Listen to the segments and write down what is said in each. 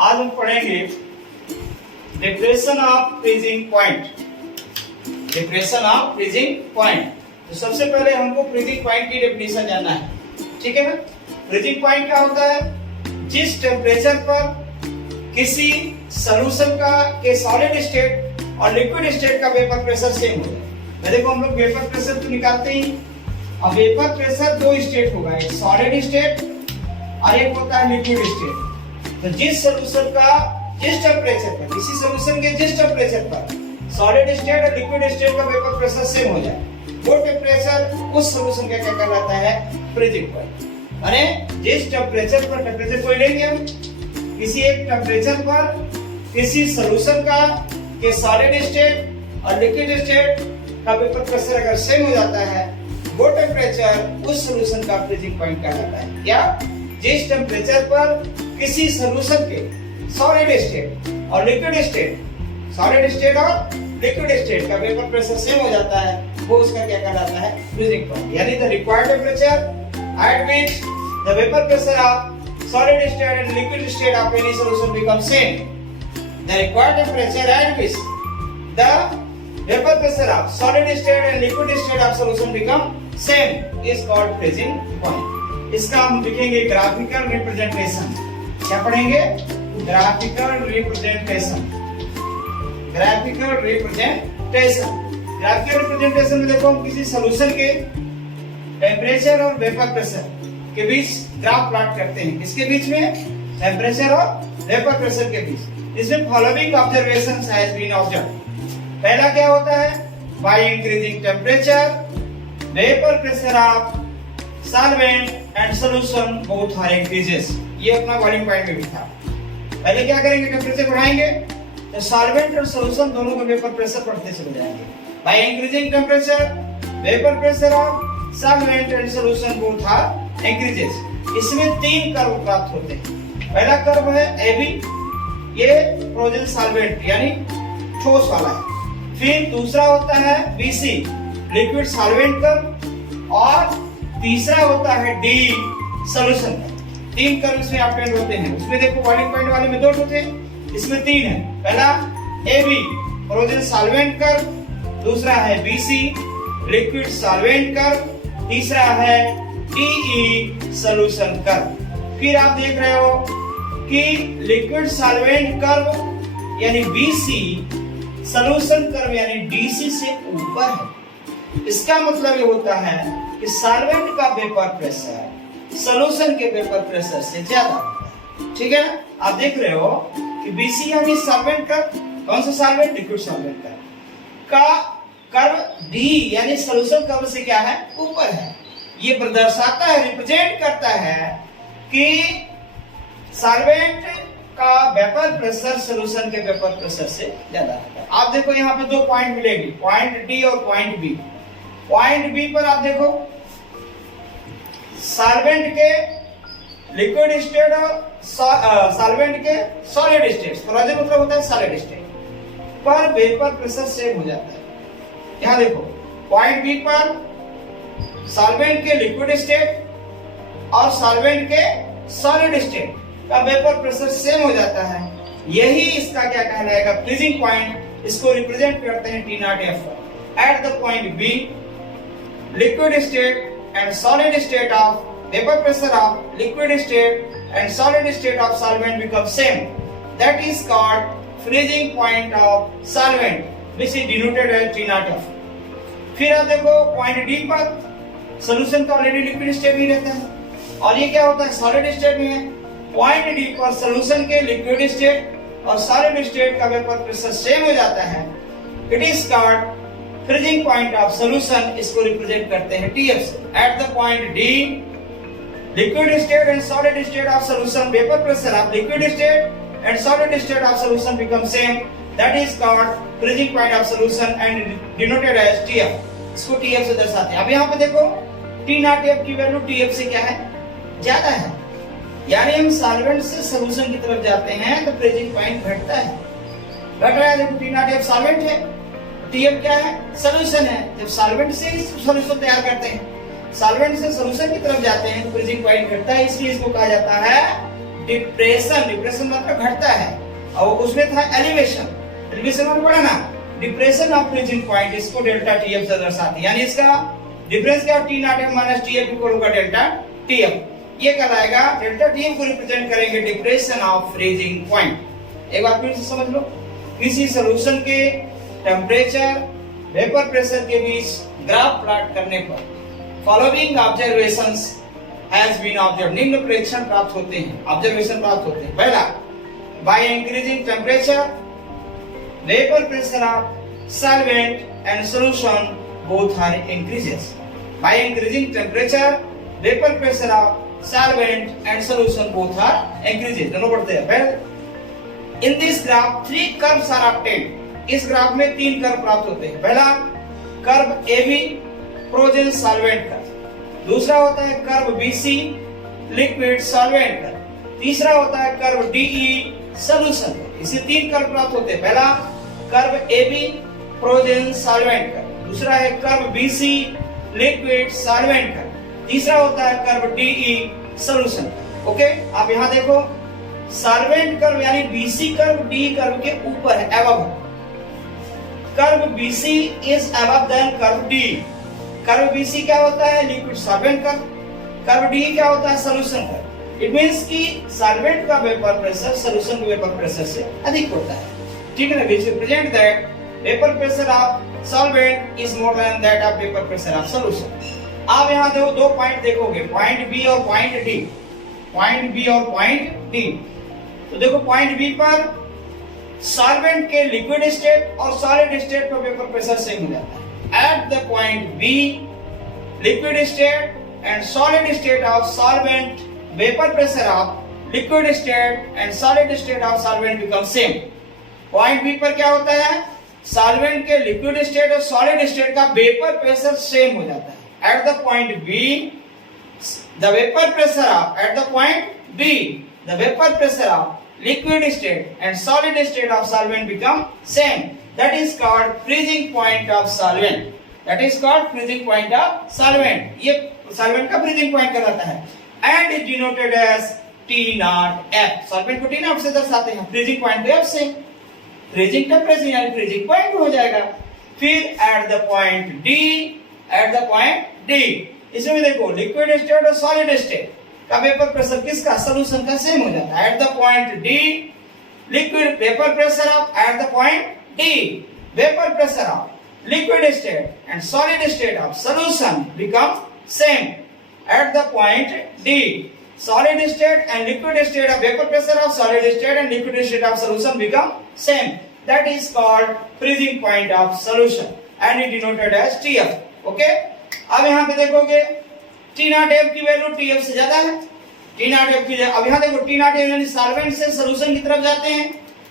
आज हम पढ़ेंगे depression of freezing point. Depression of freezing point. तो सबसे पहले हमको फ्रीजिंग पॉइंट की डेफिनेशन जानना है, ठीक है ना। फ्रीजिंग पॉइंट क्या होता है? जिस टेम्परेचर पर किसी सॉल्यूशन का के सॉलिड स्टेट और लिक्विड स्टेट का वेपर प्रेशर सेम हो जाए। देखो हम लोग वेपर प्रेशर तो निकालते ही, अब वेपर प्रेशर दो स्टेट होगा, एक सॉलिड स्टेट और एक होता है लिक्विड स्टेट। तो जिस सॉल्यूशन का जिस टेम्परेचर पर किसी सॉल्यूशन के जिस टेम्परेचर पर सॉलिड स्टेट और लिक्विड स्टेट का वेपर प्रेशर सेम हो जाए, वो टेम्परेचर उस सॉल्यूशन का क्या कहलाता है? Freezing point. माने जिस टेम्परेचर पर, टेम्परेचर कोई लेंगे हम, किसी एक टेम्परेचर पर किसी सॉल्यूशन का के सॉलिड स्टेट और लिक्विड स्टेट का वेपर प्रेशर अगर सेम हो जाता है, वो टेम्परेचर उस सॉल्यूशन का फ्रीजिंग पॉइंट कहलाता है। क्या? जिस टेम्परेचर पर किसी सॉल्यूशन के सॉलिड स्टेट और लिक्विड स्टेट, सॉलिड स्टेट और लिक्विड स्टेट का वेपर प्रेशर सेम हो जाता है, वो उसका क्या कहलाता है? Freezing point. यानी the required temperature at which the vapor pressure of solid state and liquid state of any solution becomes same. The required temperature at which the vapor pressure of solid state and liquid state of solution become same is called freezing point. इसका हम लिखेंगे graphical representation. क्या पढ़ेंगे? Graphical representation. Graphical representation. Graphical representation में देखो हम किसी solution के टेम्परेचर और वेपर प्रेशर के बीच ग्राफ प्लॉट करते हैं। किसके बीच में? टेम्परेचर और वेपर प्रेशर के बीच। इसमें following observations has been observed. पहला क्या होता है? By increasing temperature vapour pressure of solvent and solution both are increases. ये अपना वॉल्यूम पॉइंट में भी था। पहले क्या करेंगे? टेम्परेचर बढ़ाएंगे तो सॉल्वेंट और सॉल्यूशन दोनों का वेपर प्रेशर बढ़ते चले जाएंगे। By increasing temperature vapour pressure of solvent and solution both are increases. इसमें तीन कर्व प्राप्त होते हैं। पहला कर्व है AB, ये फ्रोजन सॉल्वेंट यानी ठोस वाला है। फिर दूसरा होता है BC, लिक्विड सॉल्वेंट कर्व, और तीसरा होता है D, सॉल्यूशन कर्व। तीन कर्व इसमें ऑब्टेन होते हैं। उसमें देखो बॉइलिंग पॉइंट वाले में दो होते हैं, इसमें तीन है। पहला AB फ्रोजन सॉल्वेंट कर्व, दूसरा है BC लिक्विड सॉल्वेंट कर्व, तीसरा है TE सॉल्यूशन कर्व। फिर आप देख रहे हो कि लिक्विड सॉल्वेंट कर्व यानी BC सॉल्यूशन कर्व यानी DC से ऊपर है। इसका मतलब ये होता है कि सॉल्वेंट का वेपर प्रेशर सॉल्यूशन के वेपर प्रेशर से ज्यादा होता है, ठीक है। आप देख रहे हो कि BC यानी सॉल्वेंट कर्व, कौन सा सॉल्वेंट? लिक्विड सॉल्वेंट कर्व का कर्व D यानी सॉल्यूशन कर्व से क्या है? ऊपर है। ये दर्शाता है, रिप्रेजेंट करता है कि सॉल्वेंट का वेपर प्रेशर सॉल्यूशन के वेपर प्रेशर से ज्यादा होता है। आप देखो यहाँ पे दो पॉइंट मिलेंगे, पॉइंट D और पॉइंट B। पॉइंट B पर आप देखो सॉल्वेंट के लिक्विड स्टेट और सॉल्वेंट के सॉलिड स्टेट, फ्रोजन मतलब होता है सॉलिड स्टेट, पर वेपर प्रेशर सेम हो जाता है। यहाँ देखो पॉइंट B पर सॉल्वेंट के लिक्विड स्टेट और सॉल्वेंट के सॉलिड स्टेट का वेपर प्रेशर सेम हो जाता है। यही इसका क्या कहलाएगा? Freezing point. इसको रिप्रेजेंट करते हैं T0F। At the point B liquid state and solid state of vapour pressure of liquid state and solid state of solvent become same, that is called freezing point of solvent which is denoted as T0F। फिर आप देखो point D पर solution का already liquid state ही रहता है और ये क्या होता है? सॉलिड स्टेट में है। पॉइंट D पर सॉल्यूशन के लिक्विड स्टेट और सॉलिड स्टेट का वेपर प्रेशर सेम हो जाता है। It is called freezing point of solution. इसको रिप्रेजेंट करते हैं TF से। At the point D liquid state and solid state of solution vapour pressure of liquid state and solid state of solution become same, that is called freezing point of solution and denoted as TF। इसको TF से दर्शाते हैं। अब यहाँ पे देखो T0F की value TF से क्या है? ज्यादा है। यानी हम सॉल्वेंट से सॉल्यूशन की तरफ जाते हैं तो फ्रीजिंग पॉइंट घटता है। घट रहा है। देखो T0F सॉल्वेंट है, TF क्या है? सॉल्यूशन है। जब सॉल्वेंट से ही सॉल्यूशन तैयार करते हैं, सॉल्वेंट से सॉल्यूशन की तरफ जाते हैं तो फ्रीजिंग पॉइंट घटता है। इसलिए इसको कहा जाता है डिप्रेशन, डिप्रेशन मतलब घटता है, और उसमें था एलिवेशन, एलिवेशन मतलब बढ़ना, डिप्रेशन ऑफ फ्रीजिंग पॉइंट, इसको डेल्टा टीएफ से दर्शाती है, यानी इसका डिफरेंस क्या, T not F minus TF equal होगा डेल्टा टीएफ। ये कहलाएगा, डेल्टा टीएफ को रिप्रेजेंट करेंगे डिप्रेशन ऑफ फ्रीजिंग पॉइंट। एक बार फिर से समझ लो, किसी सॉल्यूशन के टेम्परेचर वेपर प्रेशर के बीच ग्राफ प्लॉट करने पर following observations has been observe, निम्न प्रेक्षण प्राप्त होते हैं, ऑब्जर्वेशन प्राप्त होते हैं। पहला, bye increasing temperature vapour pressure of solvent and solution both are increases. By increasing temperature vapor pressure of solvent and solution both are increases. दोनों बढ़ते हैं। Well, in this graph three curves are obtained. इस graph में तीन curve प्राप्त होते हैं। पहला कर्व AB फ्रोजन सॉल्वेंट का, दूसरा होता है कर्व BC लिक्विड सॉल्वेंट का, तीसरा होता है कर्व DE सॉल्यूशन का। इसे तीन कर्व प्राप्त होते हैं। पहला कर्व AB फ्रोजन सॉल्वेंट का, दूसरा है कर्व BC लिक्विड सॉल्वेंट का, तीसरा होता है कर्व DE सॉल्यूशन। ओके, आप यहां देखो, सॉल्वेंट कर्व यानी BC कर्व DE कर्व के ऊपर है, above. Curve BC is above than curve DE। Curve BC क्या होता है, liquid solvent curve, curve DE क्या होता है, सॉल्यूशन कर्व। इट मींस कि सॉल्वेंट का वेपर प्रेशर सॉल्यूशन के वेपर प्रेशर से अधिक होता है, ठीक है ना, which represent that vapour pressure of solvent is more than that of vapor pressure of solution. आप यहाँ दो पॉइंट देखोगे, पॉइंट बी और पॉइंट डी, पॉइंट बी और पॉइंट डी। तो देखो पॉइंट बी पर सॉल्वेंट के लिक्विड स्टेट और सॉलिड स्टेट पर वेपर प्रेशर सेम हो जाता है। At the point B liquid state and solid state of solvent vapour pressure of liquid state and solid state of solvent become same. Point B पर क्या होता है, solvent के liquid state और solid state का वेपर प्रेशर सेम हो जाता है। At the point B the vapour pressure of, at the point B the vapour pressure of liquid state and solid state of solvent become same. That is called freezing point of solvent, that is called freezing point of solvent. ये solvent का freezing point कहलाता है, and is denoted as T naught F। Solvent को T naught से दर्शाते हैं, freezing point को F से। फ्रीजिंग टेम्परेचर यानी फ्रीजिंग पॉइंट हो जाएगा। फिर at the point D, at the point D, इसमें देखो लिक्विड स्टेट और सॉलिड स्टेट का वेपर प्रेशर किसका, सॉल्यूशन का सेम हो जाता है। At the point D liquid vapour pressure of, at the point D vapour pressure of liquid state and solid state of solution become same. At the point D solid state and liquid state of vapor pressure of solid state and liquid state of solution become same. That is called freezing point of solution and it denoted as TF. Okay? अब यहाँ पे देखोगे T naught F की value TF से ज्यादा है। T naught F की, अब यहाँ देखो T naught F यानी सॉल्वेंट से सॉल्यूशन की तरफ जाते हैं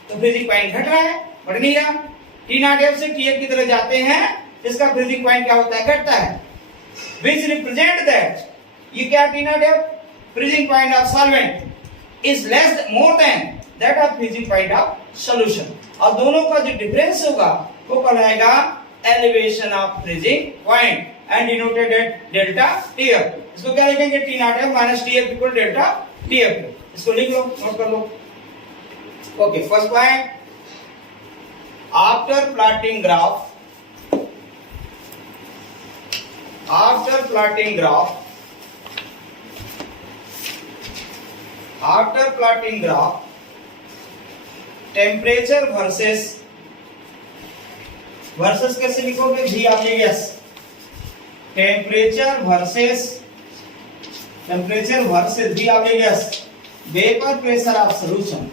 तो फ्रीजिंग पॉइंट घट रहा है, बढ़ नहीं रहा। T naught F से TF की तरफ जाते हैं, इसका फ्रीजिंग पॉइंट क्या होता है, घटता है। Which represent that, ये क्या T naught F freezing point of solvent is less more than that of freezing point of solution, और दोनों का जो डिफरेंस होगा वो कहलाएगा elevation of freezing point and denoted at delta TF। इसको क्या लिखेंगे, T naught F minus TF equal delta TF। इसको लिख लो, नोट कर लो। Okay, first point, after plotting graph, after plotting graph, after plotting graph temperature versus, versus कैसे लिखोगे, जी आप ये yes, temperature versus, temperature versus जी आप ये yes vapour pressure of solution.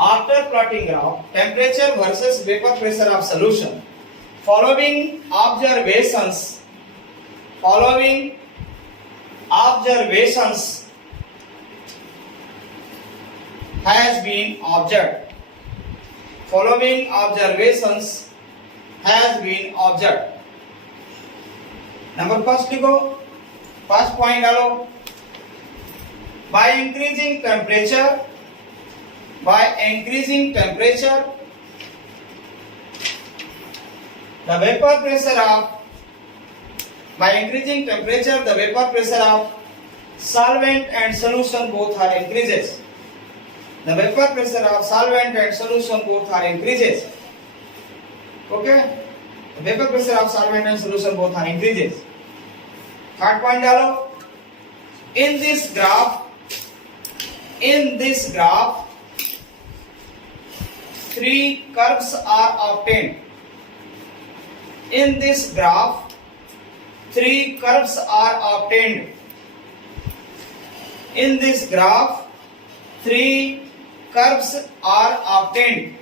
After plotting graph temperature versus vapour pressure of solution, following observations, following observations has been observed, following observations has been observed। Number first लिखो, first point डालो, by increasing temperature, by increasing temperature the vapor pressure of, by increasing temperature the vapor pressure of solvent and solution both are increases। the vapor pressure of solvent and solution both are increases. Okay, the vapor pressure of solvent and solution both are increases. Third point डालो. In this graph, three curves are obtained. In this graph, three curves are obtained. In this graph, three curves are obtained.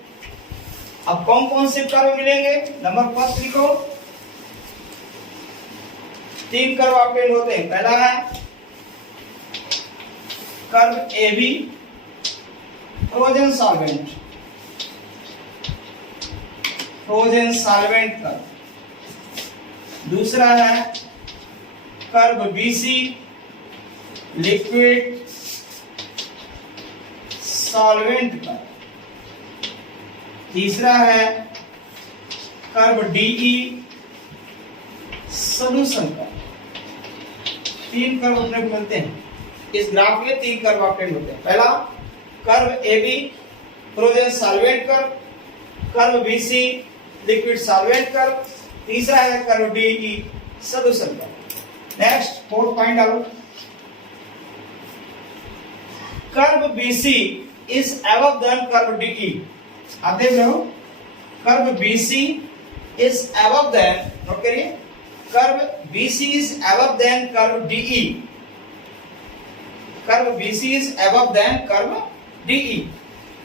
अब कौन कौन से curve मिलेंगे? Number first लिखो. तीन curve obtain होते हैं. पहला है curve A B, frozen solvent curve. दूसरा है curve B C, liquid solvent curve. तीसरा है कर्व डीई, सॉल्यूशन कर्व. तीन कर्व अपने को मिलते हैं. इस ग्राफ के तीन कर्व ऑब्टेन होते हैं. पहला curve A B, frozen solvent curve. Curve B C, liquid solvent curve. तीसरा है curve D E, solution curve. Next fourth point डालो. Curve B C is above than curve D E. आप देख रहे हो, curve B C is above than, note करिए, curve B C is above than curve D E. Curve BC is above than curve DE,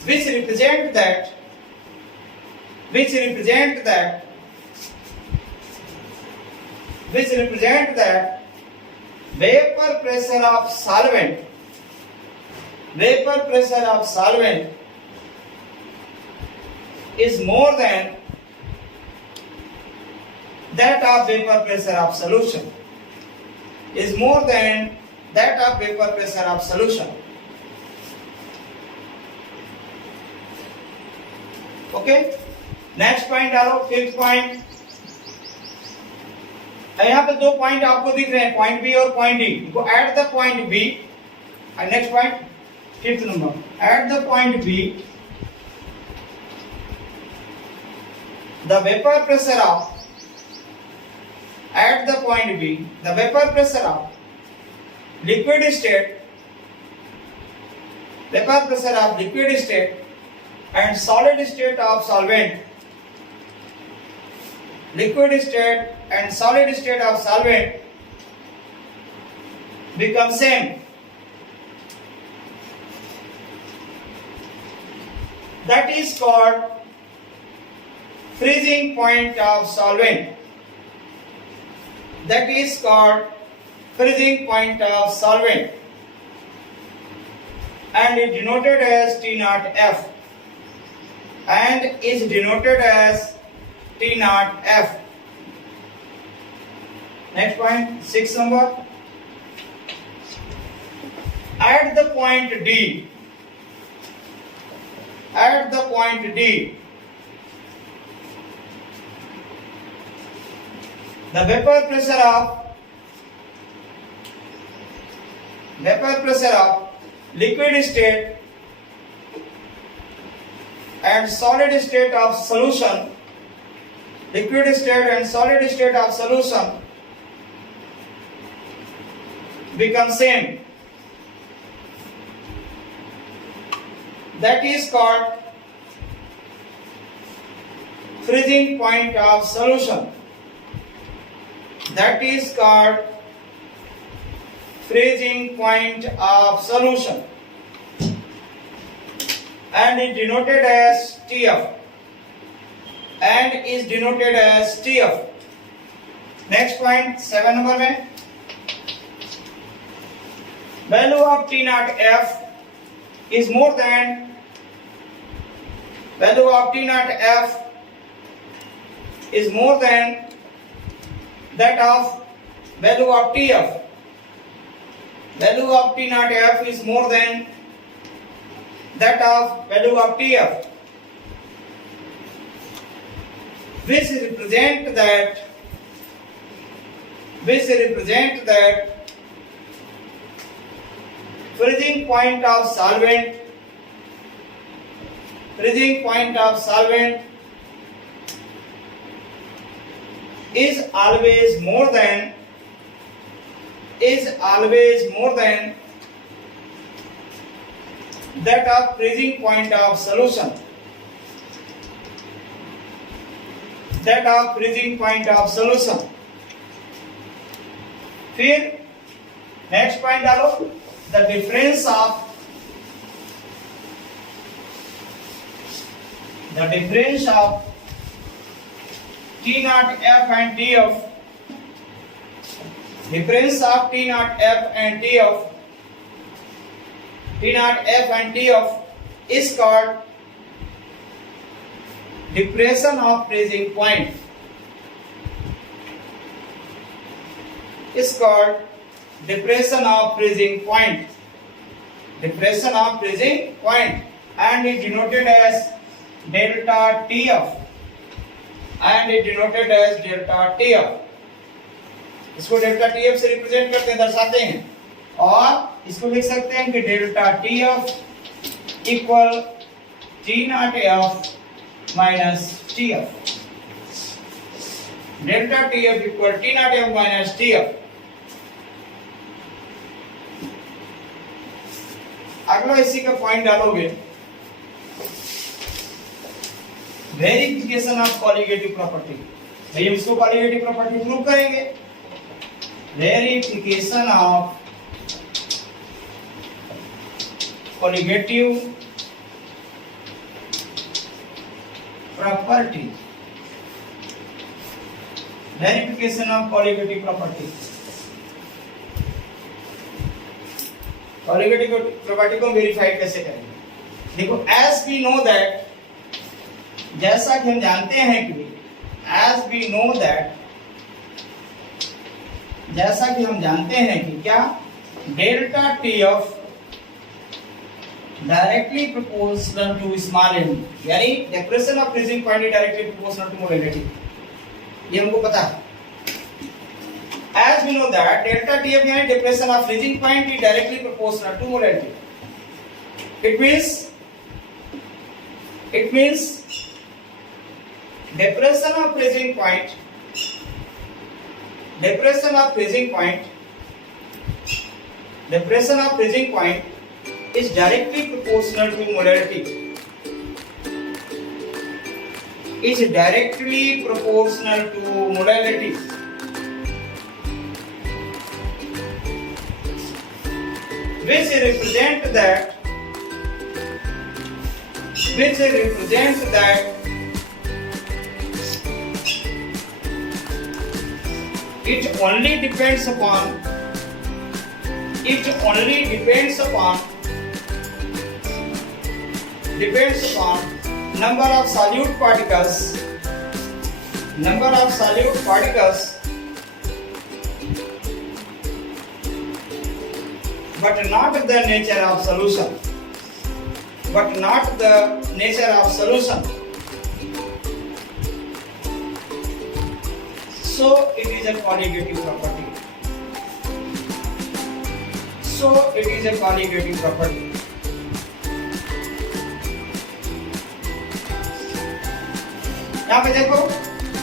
which represent that vapor pressure of solvent is more than that of vapor pressure of solution. That of vapor pressure of solution. Okay, next point डालो. Fifth point. यहाँ पे दो point आपको दिख रहे हैं, point B और point D. को at the point B. Next point, fifth number. एट द पॉइंट बी, the vapor pressure of liquid state, vapor pressure of liquid state and solid state of solvent, liquid state and solid state of solvent become same. That is called freezing point of solvent. That is called freezing point of solvent, and is denoted as T naught F. Next point, sixth number. At the point D, the vapor pressure of liquid state and solid state of solution, become same. That is called freezing point of solution. And is denoted as TF. Next point, 7 number में, value of T naught F is more than that of value of TF. Value of T naught F is more than that of value of TF, which represent that freezing point of solvent freezing point of solvent is always more than that of freezing point of solution. फिर next point डालो, the difference of T naught F and T of difference of T naught F and T of is called depression of freezing point. And is denoted as delta TF. इसको delta TF से represent करते हैं, दर्शाते हैं, और इसको लिख सकते हैं कि delta TF equal T naught F minus TF. Delta TF equal T naught F minus TF. अगला इसी का पॉइंट डालोगे, वेरिफिकेशन ऑफ कॉलिगेटिव प्रॉपर्टी. भाई हम इसको कॉलिगेटिव प्रॉपर्टी प्रूव करेंगे. Verification of colligative property. Colligative property को वेरीफाई कैसे करेंगे? देखो, एज वी नो दैट, जैसा कि हम जानते हैं कि क्या delta TF directly proportional to small m, यानी depression of freezing point directly proportional to molality. ये हमको पता है. As we know that delta TF यानी depression of freezing point is directly proportional to molarity. It means depression of freezing point is directly proportional to molarity. Which represent that it only depends upon number of solute particles but not the nature of solution. So it is a colligative property. यहाँ पे देखो,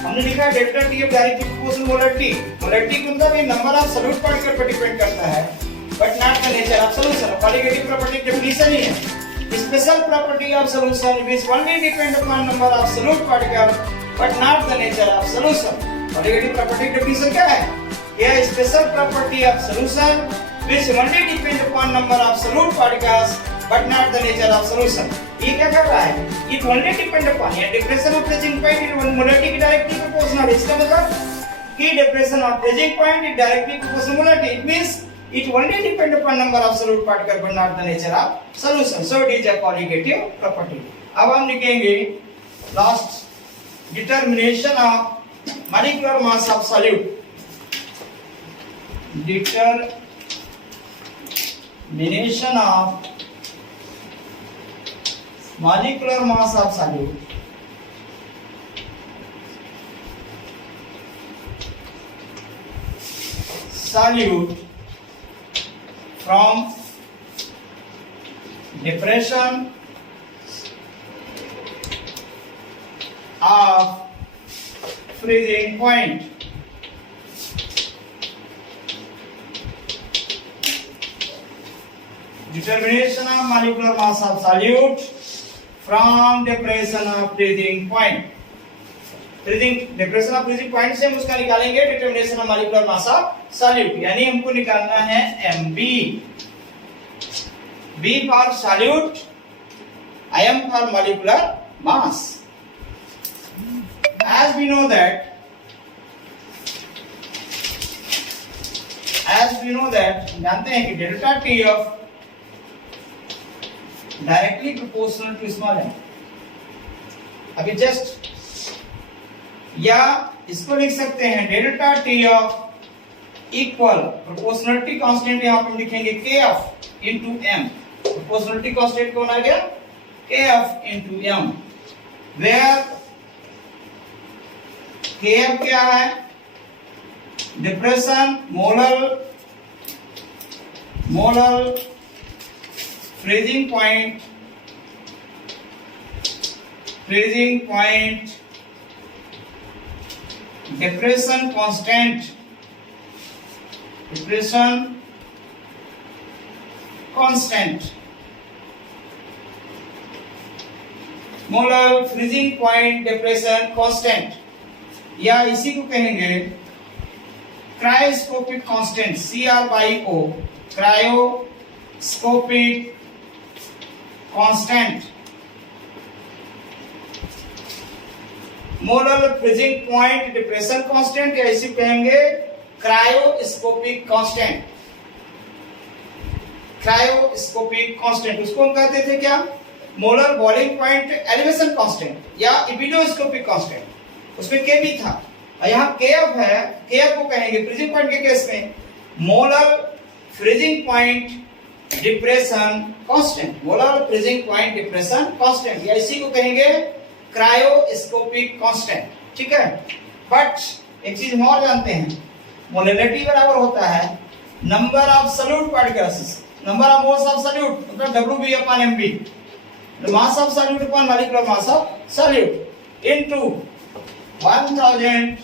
हमने लिखा है delta TF directly proportional molality. Molality का मतलब ये number of solute particle पर डिपेंड करता है, but not the nature of solution. Colligative property definition ही है. Special property of solution which only depend upon number of solute particle but not the nature of solution. Colligative property definition क्या है? यह special property of solution which only depend upon number of solute particles but not the nature of solution. ये क्या कर रहा है? It only depend upon, ये depression of freezing point is molality की डायरेक्टली प्रोपोर्शनल. इसका मतलब कि depression of freezing point is directly proportional molality. It means it only depend upon number of solute particle but not the nature of solution. So it is a colligative property. अब हम लिखेंगे last determination of molecular mass of solute. Determination of molecular mass of solute. From depression freezing point. Determination of molecular mass of solute from depression of freezing point. depression of freezing point से हम उसका निकालेंगे determination of molecular mass of solute, यानी हमको निकालना है MB. B for solute, M for molecular mass. As we know that जानते हैं कि delta T of directly proportional to small m. अभी जस्ट या इसको लिख सकते हैं delta T of equal proportionality constant यहां पर लिखेंगे K of into m. Proportionality constant कौन आ गया? K of into m, where Kf क्या है? Depression, molar freezing point, depression constant, molar freezing point depression constant, या इसी को कहेंगे cryoscopic constant, CR/O, cryoscopic constant. Molar freezing point depression constant, या इसी कहेंगे क्रायोस्कोपिक कांस्टेंट. क्रायोस्कोपिक कांस्टेंट उसको हम कहते थे क्या? Molar boiling point elevation constant या इबिडोस्कोपिक कांस्टेंट, उसमें के भी था. और यहाँ केएफ है, केएफ को कहेंगे फ्रीजिंग पॉइंट के केस में molar freezing point depression constant. Molar freezing point depression constant, या इसी को कहेंगे क्रायोस्कोपिक कांस्टेंट. ठीक है. बट एक चीज और जानते हैं, मोलैलिटी बराबर होता है number of solute particles, number of moles of solute मतलब WB upon MB, mass of solute upon molecular mass of solute into 1000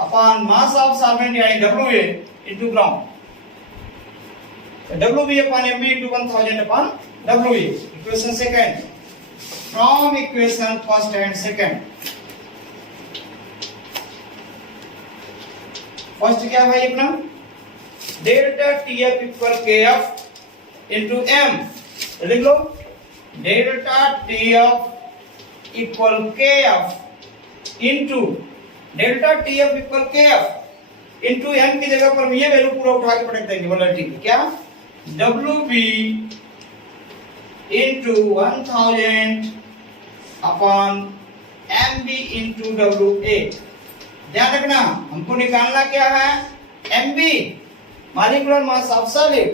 upon mass of solvent यानी WA into gram. WB upon MB into 1000 upon WA. Equation second. From equation first and second. First क्या भाई अपना? Delta TF equal KF into M. लिख लो. Delta TF equal KF into Delta TF equal KF into M की जगह पर ये value पूरा उठा के पटक देंगे मोलैलिटी की. क्या? WB into 1000 upon MB into WA. ध्यान रखना, हमको निकालना क्या है? MB molecular mass of solid.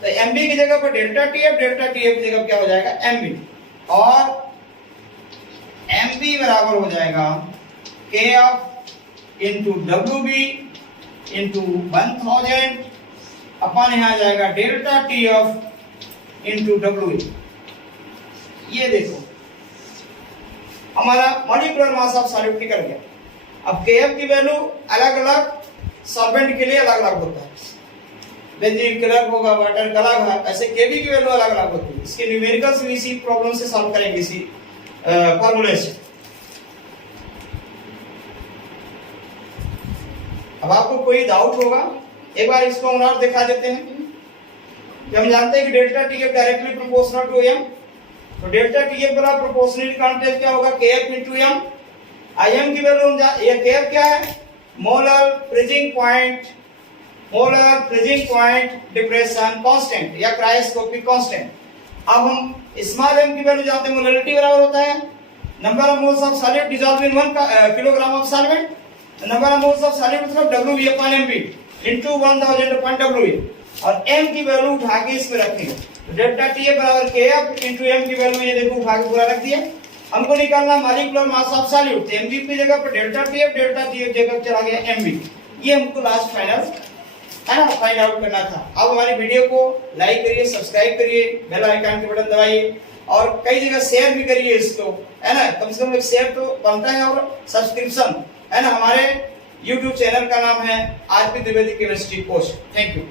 तो MB की जगह पर डेल्टा TF की जगह क्या हो जाएगा? MB. और MB बराबर हो जाएगा KF into WB into 1000 अपन यहां आ जाएगा delta T of into WA. ये देखो हमारा मॉलिक्यूलर मास ऑफ सॉल्यूट निकल गया. अब KF की वैल्यू अलग अलग सॉल्वेंट के लिए अलग अलग होता है. बेंजीन का अलग होगा, वाटर का अलग है, ऐसे Kb की वैल्यू अलग अलग होती है. इसके न्यूमेरिकल्स भी इसी प्रॉब्लम से सॉल्व करेंगे, इसी फॉर्मूले से. अब आपको कोई डाउट होगा, एक बार इसको हम और दिखा देते हैं. कि हम जानते हैं कि delta TF directly proportional to M, तो डेल्टा TF बराबर प्रोपोर्शनल कांस्टेंट क्या होगा? KF into M. IM की वैल्यू हम ये KF क्या है? Molar freezing point depression constant या क्रायोस्कोपिक कांस्टेंट. अब हम स्मॉल m की वैल्यू जानते हैं, मोलैलिटी बराबर होता है number of moles of solid dissolve in 1 kilogram of solvent. Number of moles of solid मतलब WB upon MB into 1000 upon WA. और m की वैल्यू उठा के इसमें रखेंगे. तो डेल्टा TF बराबर KF इनटू m की वैल्यू ये देखो उठा के पूरा रख दिया. हमको निकालना molecular mass of solute. MB की जगह पर डेल्टा TF जगह चला गया MB. ये हमको लास्ट फाइनल है ना फाइंड आउट करना था. अब हमारी वीडियो को लाइक करिए, सब्सक्राइब करिए, बेल आइकन के बटन दबाइए और कई जगह शेयर भी करिए इसको, है ना, कम से कम एक शेयर तो बनता है, और सब्सक्रिप्शन, है ना। हमारे YouTube चैनल का नाम है RP Dwivedi chemistry coach. Thank you.